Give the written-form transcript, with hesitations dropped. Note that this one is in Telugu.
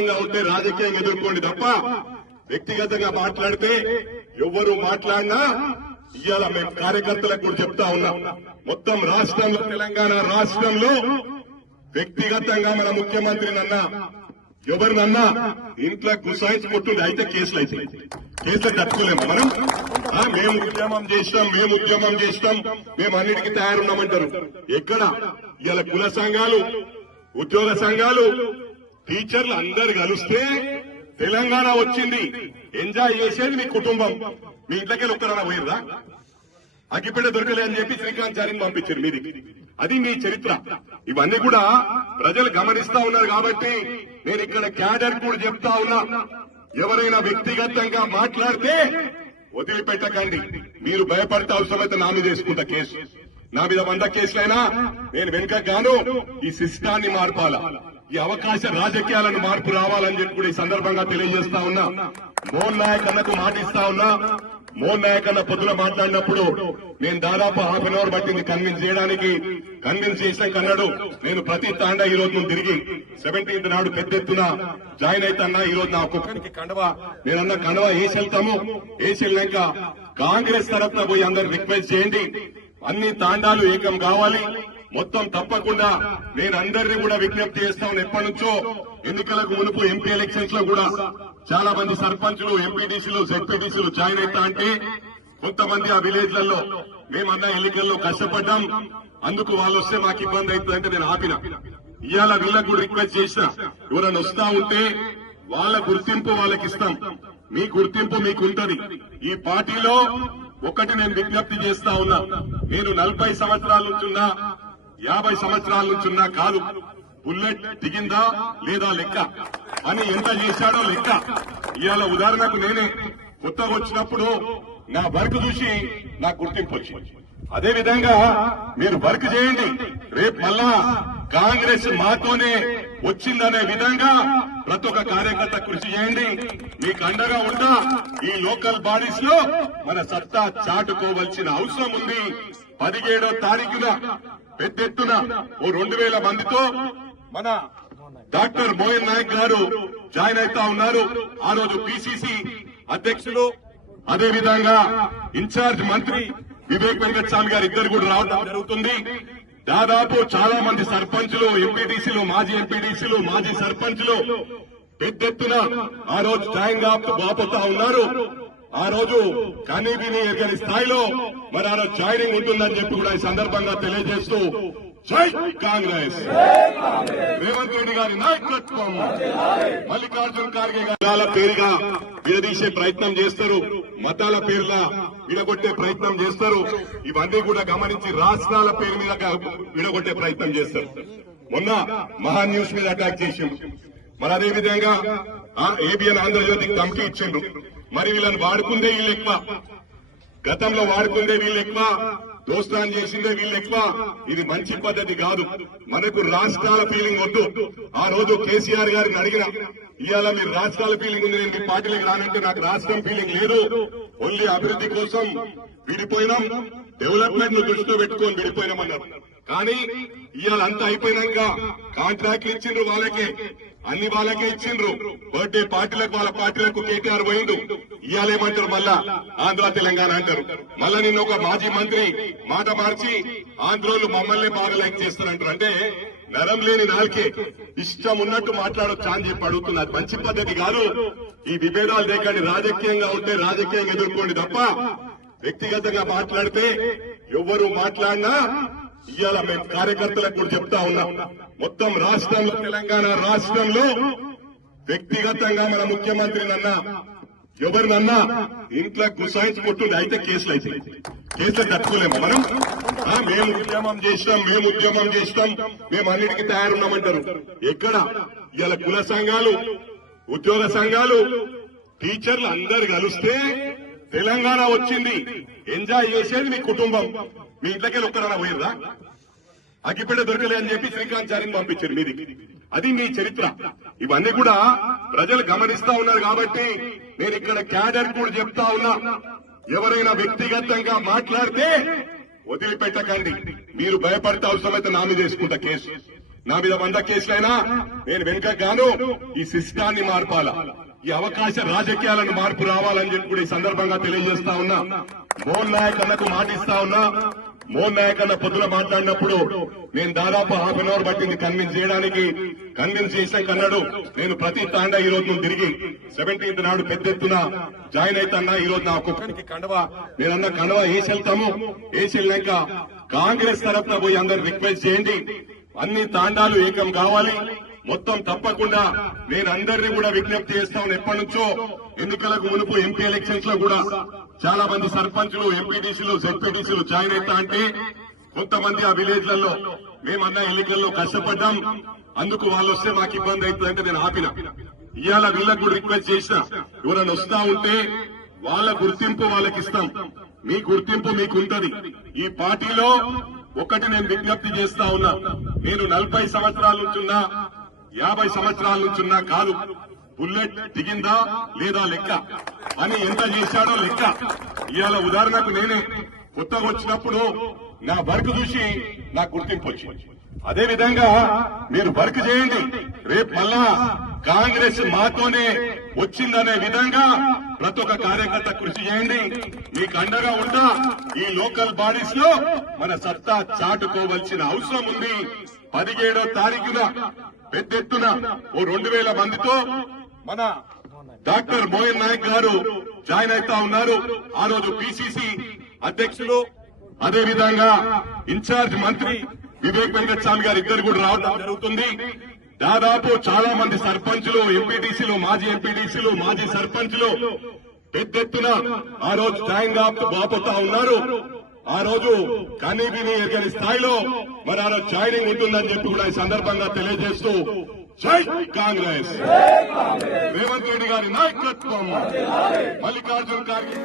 రాజకీయంగా ఉంటే రాజకీయంగా ఎదుర్కోండి తప్ప వ్యక్తిగతంగా మాట్లాడితే ఎవరు మాట్లాడినా ఇవాళ మేము కార్యకర్తలకు కూడా చెప్తా ఉన్నాం. మొత్తం రాష్ట్రంలో తెలంగాణ రాష్ట్రంలో వ్యక్తిగతంగా మన ముఖ్యమంత్రినన్నా ఎవరినన్నా ఇంట్లో గుసాయించి కొట్టుండే అయితే కేసులు తట్టుకోలేము మనం. మేము ఉద్యమం చేస్తాం మేము అన్నిటికీ తయారున్నామంటారు. ఎక్కడ ఇవాళ కుల సంఘాలు, ఉద్యోగ సంఘాలు, టీచర్లు అందరు కలిస్తే తెలంగాణ వచ్చింది. ఎంజాయ్ చేసేది మీ కుటుంబం. మీ ఇంట్లోకి ఒక్కరైనా పోయిర్రా? అగ్గిపెట్ట దొరకలే అని చెప్పి శ్రీకాంత్ పంపించారు మీది. అది మీ చరిత్ర. ఇవన్నీ కూడా ప్రజలు గమనిస్తా ఉన్నారు కాబట్టి నేను ఇక్కడ క్యాడర్ కూడా చెప్తా ఉన్నా, ఎవరైనా వ్యక్తిగతంగా మాట్లాడితే వదిలిపెట్టకండి. మీరు భయపడితే అవసరమైతే నా మీద వేసుకుంటా కేసు. నా మీద 100 కేసులైనా నేను వెనుక గాను ఈ సిస్టాన్ని మార్పాలా, ఈ అవకాశ రాజకీయాలను మార్పు రావాలని చెప్పి కూడా ఈ సందర్భంగా తెలియజేస్తా ఉన్నా. మోహన్ నాయక్ అన్నకు మాటిస్తా ఉన్నా. మోహన్ నాయక్ అన్న పొద్దున మాట్లాడినప్పుడు నేను దాదాపు ½ అన్ అవర్ పట్టింది కన్విన్స్ చేయడానికి. కన్విన్స్ చేసాక అన్నాడు, నేను ప్రతి తాండా ఈ రోజు నువ్వు తిరిగి 17th నాడు పెద్ద ఎత్తున జాయిన్ అయితన్నా. ఈ రోజు నా ఒక్కొక్కరికి కండవా నేనన్నా కండవా వేసి వెళ్తాము. వేసి వెళ్ళాక కాంగ్రెస్ తరఫున పోయి అందరు రిక్వెస్ట్ చేయండి, అన్ని తాండాలు ఏకం కావాలి. మొత్తం తప్పకుండా నేను అందరినీ కూడా విజ్ఞప్తి చేస్తాను. ఎప్పటి నుంచో ఎన్నికలకు మునుపు ఎంపీ ఎలక్షన్స్ లో కూడా చాలా మంది సర్పంచులు, ఎంపీటీసీలు, జెడ్పీటీసీలు జాయిన్ అవుతా అంటే కొంతమంది ఆ విలేజ్లలో మేమన్నా ఎన్నికల్లో కష్టపడ్డాం, అందుకు వాళ్ళు వస్తే మాకు ఇబ్బంది అవుతుందంటే నేను ఆపిన. ఇవాళ వీళ్ళకు కూడా రిక్వెస్ట్ చేసిన, ఎవరైనా వస్తా ఉంటే వాళ్ళ గుర్తింపు వాళ్ళకి ఇస్తాం. మీ గుర్తింపు మీకుంటది. ఈ పార్టీలో ఒకటి నేను విజ్ఞప్తి చేస్తా ఉన్నా, నేను 40 సంవత్సరాల నుంచున్నా, 50 సంవత్సరాల నుంచున్నా కాదు. బుల్లెట్ దిగిందా లేదా లెక్క అని ఎంత చేశాడో లెక్క. ఇవాళ ఉదాహరణకు నేనే కొత్తగా వచ్చినప్పుడు నా వర్క్ చూసి నాకు గుర్తింపు వచ్చింది. అదే విధంగా మీరు వర్క్ చేయండి. రేపు మళ్ళా కాంగ్రెస్ మాతోనే వచ్చిందనే విధంగా ప్రతి ఒక్క కార్యకర్త కృషి చేయండి. మీకు అండగా ఉంటా. ఈ లోకల్ బాడీస్ లో మన సత్తా చాటుకోవాల్సిన అవసరం ఉంది. 17వ తారీఖున పెద్ద ఎత్తున ఓ 2000 మందితో మన డాక్టర్ మోహన్ నాయక్ గారు జాయిన్ అవుతా ఉన్నారు. ఆ రోజు పిసిసి అధ్యక్షులు, అదే విధంగా ఇన్ఛార్జ్ మంత్రి వివేక్ వెంకటస్వామి గారు ఇద్దరు కూడా రావడం జరుగుతుంది. దాదాపు చాలా మంది సర్పంచులు, ఎంపీటీసీలు, మాజీ ఎంపీటీసీలు, మాజీ సర్పంచులు పెద్ద ఎత్తున ఆ రోజు జాయిన్ కాబోతా ఉన్నారు. ఆ రోజు కనీవిని ఎరగని స్థాయిలో మరి ఆ రోజు జాయినింగ్ ఉంటుందని చెప్పి కూడా ఈ సందర్భంగా తెలియజేస్తూ జై కాంగ్రెస్, రేవంత్ రెడ్డి గారి నాయకత్వం, మల్లికార్జున ఖార్గే గారి పేరుగా విడదీసే ప్రయత్నం చేస్తారు, మతాల పేర్ల విడగొట్టే ప్రయత్నం చేస్తారు. ఇవన్నీ కూడా గమనించి రాష్ట్రాల పేరు మీద విడగొట్టే ప్రయత్నం చేస్తారు. మొన్న మహా న్యూస్ మీద అటాక్ చేసిండు. మరి అదే విధంగా ఏబిఎన్ ఆంధ్రజ్యోతికి ధమ్కి ఇచ్చిండ్రు. మరి వీళ్ళని వాడుకుందే వీళ్ళు ఎక్కువ, గతంలో వాడుకుందే వీళ్ళు ఎక్కువ, దోస్తాన్ చేసిందే వీళ్ళు ఎక్కువ. ఇది మంచి పద్ధతి కాదు. మనకు రాష్ట్రాల ఫీలింగ్ వద్దు. ఆ రోజు కేసీఆర్ గారిని అడిగిన, ఇవాళ మీరు రాష్ట్రాల ఫీలింగ్ ఉంది, నేను మీ పార్టీలకు రానంటే నాకు రాష్ట్రం ఫీలింగ్ లేదు, ఓన్లీ అభివృద్ధి కోసం విడిపోయినాం, డెవలప్మెంట్ ను దృష్టిలో పెట్టుకొని విడిపోయినామన్నారు. కానీ ఇవాళ అంతా అయిపోయినాక కాంట్రాక్ట్లు ఇచ్చిండ్రు, వాళ్ళకే అన్ని వాళ్ళకే ఇచ్చిండ్రు. బర్త్డే పార్టీలకు వాళ్ళ పార్టీలకు కేటీఆర్ పోయిండు. ఇవాళేమంటారు మళ్ళా ఆంధ్ర తెలంగాణ అంటారు. మళ్ళా నిన్న ఒక మాజీ మంత్రి మాట మార్చి ఆంధ్రోలు మమ్మల్ని బాగా లైక్ చేస్తారంటారు. అంటే నరం లేని నాలుకే ఇష్టం ఉన్నట్టు మాట్లాడొచ్చా అని చెప్పి అడుగుతున్నారు. అది మంచి పద్ధతి కాదు. ఈ విభేదాలు లేకండి. రాజకీయంగా ఉంటే రాజకీయంగా ఎదుర్కోండి తప్ప వ్యక్తిగతంగా మాట్లాడితే ఎవరు మాట్లాడినా ఇవాళ మేము కార్యకర్తలకు కూడా చెప్తా ఉన్నాం. మొత్తం రాష్ట్రంలో తెలంగాణ రాష్ట్రంలో వ్యక్తిగతంగా మన ముఖ్యమంత్రినన్నా ఎవరినన్నా ఇంట్లో గుసాయించి కొట్టుండే అయితే కేసులు తట్టుకోలేము మనం. మేము ఉద్యమం చేస్తాం మేము అన్నిటికీ తయారున్నామంటారు. ఎక్కడ ఇవాళ కుల సంఘాలు, ఉద్యోగ సంఘాలు, టీచర్లు అందరు కలిస్తే తెలంగాణ వచ్చింది. ఎంజాయ్ చేసేది మీ కుటుంబం. మీ ఇంట్లోకి ఒక్కరైనా పోయిర్రా? అగ్గిపెట్ట దొరకలే అని చెప్పి శ్రీకాంత్ పంపించారు మీది. అది మీ చరిత్ర. ఇవన్నీ కూడా ప్రజలు గమనిస్తా ఉన్నారు కాబట్టి నేను ఇక్కడ క్యాడర్ కూడా చెప్తా ఉన్నా, ఎవరైనా వ్యక్తిగతంగా మాట్లాడితే వదిలిపెట్టకండి. మీరు భయపడితే అవసరమైతే నా మీద వేసుకుంటా కేసు. నా మీద 100 కేసులైనా నేను వెనుక గాను ఈ సిస్టాన్ని మార్పాలా, ఈ అవకాశ రాజకీయాలను మార్పు రావాలని చెప్పి కూడా ఈ సందర్భంగా తెలియజేస్తా ఉన్నా. మోహన్ నాయక్ అన్నకు మాటిస్తా ఉన్నా. మోహన్ నాయక్ అన్న పొద్దున మాట్లాడినప్పుడు నేను దాదాపు హాఫ్ అన్ అవర్ పట్టింది కన్విన్స్ చేయడానికి. కన్విన్స్ చేసాక అన్నాడు, నేను ప్రతి తాండా ఈ రోజు నువ్వు తిరిగి 17th నాడు పెద్ద ఎత్తున జాయిన్ అయితన్నా. ఈ రోజు నా ఒక్కొక్కరికి కండవా నేనన్నా కండవా వేసి వెళ్తాము. వేసి వెళ్ళాక కాంగ్రెస్ తరఫున పోయి అందరు రిక్వెస్ట్ చేయండి, అన్ని తాండాలు ఏకం కావాలి. మొత్తం తప్పకుండా నేను అందరినీ కూడా విజ్ఞప్తి చేస్తాను. ఎప్పటి నుంచో ఎన్నికలకు మునుపు ఎంపీ ఎలక్షన్స్ లో కూడా చాలా మంది సర్పంచులు, ఎంపీటీసీలు, జెడ్పీటీసీలు జాయిన్ అవుతా అంటే కొంతమంది ఆ విలేజ్లలో మేమన్నా ఎన్నికల్లో కష్టపడ్డాం, అందుకు వాళ్ళు వస్తే మాకు ఇబ్బంది అవుతుందంటే నేను ఆపిన. ఇవాళ వీళ్ళకు కూడా రిక్వెస్ట్ చేసిన, ఎవరైనా వస్తా ఉంటే వాళ్ళ గుర్తింపు వాళ్ళకి ఇస్తాం. మీ గుర్తింపు మీకుంటది. ఈ పార్టీలో ఒకటి నేను విజ్ఞప్తి చేస్తా ఉన్నా, నేను 40 సంవత్సరాల నుంచున్నా, 50 సంవత్సరాల నుంచున్నా కాదు. బుల్లెట్ దిగిందా లేదా లెక్క, అని ఎంత చేశాడో లెక్క. ఇవాళ ఉదాహరణకు నేనే కొత్తగా వచ్చినప్పుడు నా వర్క్ చూసి నాకు గుర్తింపు వచ్చింది. అదే విధంగా మీరు వర్క్ చేయండి. రేపు మళ్ళా కాంగ్రెస్ మాతోనే వచ్చిందనే విధంగా ప్రతి ఒక్క కార్యకర్త కృషి చేయండి. మీకు అండగా ఉంటా. ఈ లోకల్ బాడీస్ లో మన సత్తా చాటుకోవాల్సిన అవసరం ఉంది. 17వ తారీఖున పెద్ద ఎత్తున ఓ 2000 మందితో మన డాక్టర్ మోహన్ నాయక్ గారు జాయిన్ అవుతా ఉన్నారు. ఆ రోజు పిసిసి అధ్యక్షులు, అదే విధంగా ఇన్ఛార్జ్ మంత్రి వివేక్ వెంకటస్వామి గారు ఇద్దరు కూడా రావడం జరుగుతుంది. దాదాపు చాలా మంది సర్పంచులు, ఎంపీటీసీలు, మాజీ ఎంపీటీసీలు, మాజీ సర్పంచులు పెద్ద ఎత్తున ఆ రోజు జాయిన్ కాబోతా ఉన్నారు. ఆ రోజు కనీవిని ఎరగని స్థాయిలో మరి ఆ రోజు జాయినింగ్ ఉంటుందని చెప్పి కూడా ఈ సందర్భంగా తెలియజేస్తూ జై కాంగ్రెస్, రేవంత్ రెడ్డి గారి నాయకత్వం, మల్లికార్జున ఖార్గే